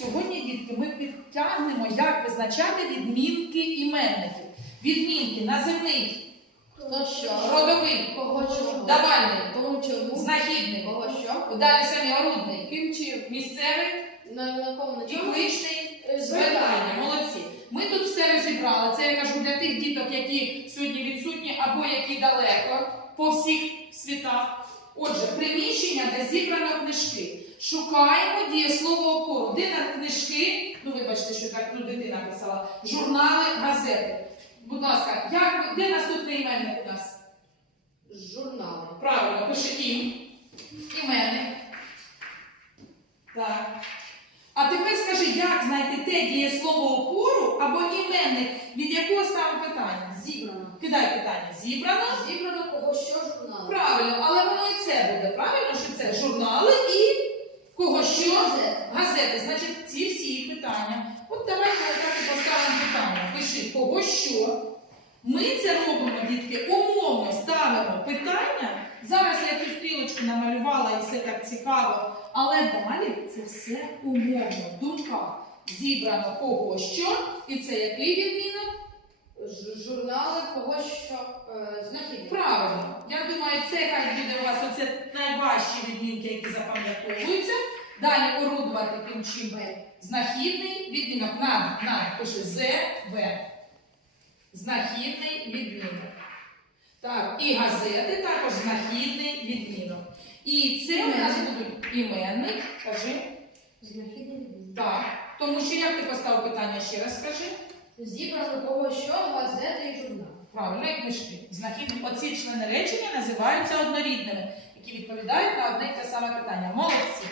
Сьогодні, дітки, ми підтягнемо, як визначати відмінки іменників. Відмінки називний, Хто що? родовий, Кого чого? давальний, Кого чому? знахідний, Кого що? далі самі орудний, Ким чим? місцевий На, на кому? На чому? кличний Е, звертання. Молодці. Ми тут все розібрали. Це я кажу для тих діток, які сьогодні відсутні або які далеко по всіх світах. Отже, приміщення, де зібрано книжки. Шукаємо дієслово опору. Де на книжки, ну так ну, дитина писала, журнали, газети. Будь ласка, як, де наступний іменник у нас? Журнали. Правильно, пиши ім. Іменник. Так. А тепер скажи, як знайти те дієслово опору або іменник, від якого ставимо питання? Зібрано. Кидай питання. Зібрано? Зібрано кого що журнали? Правильно, але воно і це буде. Правильно, що це журнали і кого що? Газети. Значить, ці всі питання. От давайте отак і поставимо питання. Пиши, кого що. Ми це робимо, дітки, умовно ставимо питання. Зараз я цю стрілочку намалювала і все так цікаво. Але далі це все умовно, в думках. Зібрано кого що, і це який відмінок? Журнали кого що е. Правильно. Я думаю, це хай буде у вас оце найважчі відмінки, які запам'ятовуються. Далі орудувати ким чим знахідний відмінок. Над, над, пише З, В. Знахідний відмінок. Так, і газети також знахідний відмінок. І це у нас будуть іменник, кажи. Знахідні. Так. Тому що як ти поставив питання ще раз скажи? Зібрано кого що, газети і журнали. Правильно, і книжки. Знахідні оці члени речення називаються однорідними, які відповідають на одне й те саме питання. Молодці.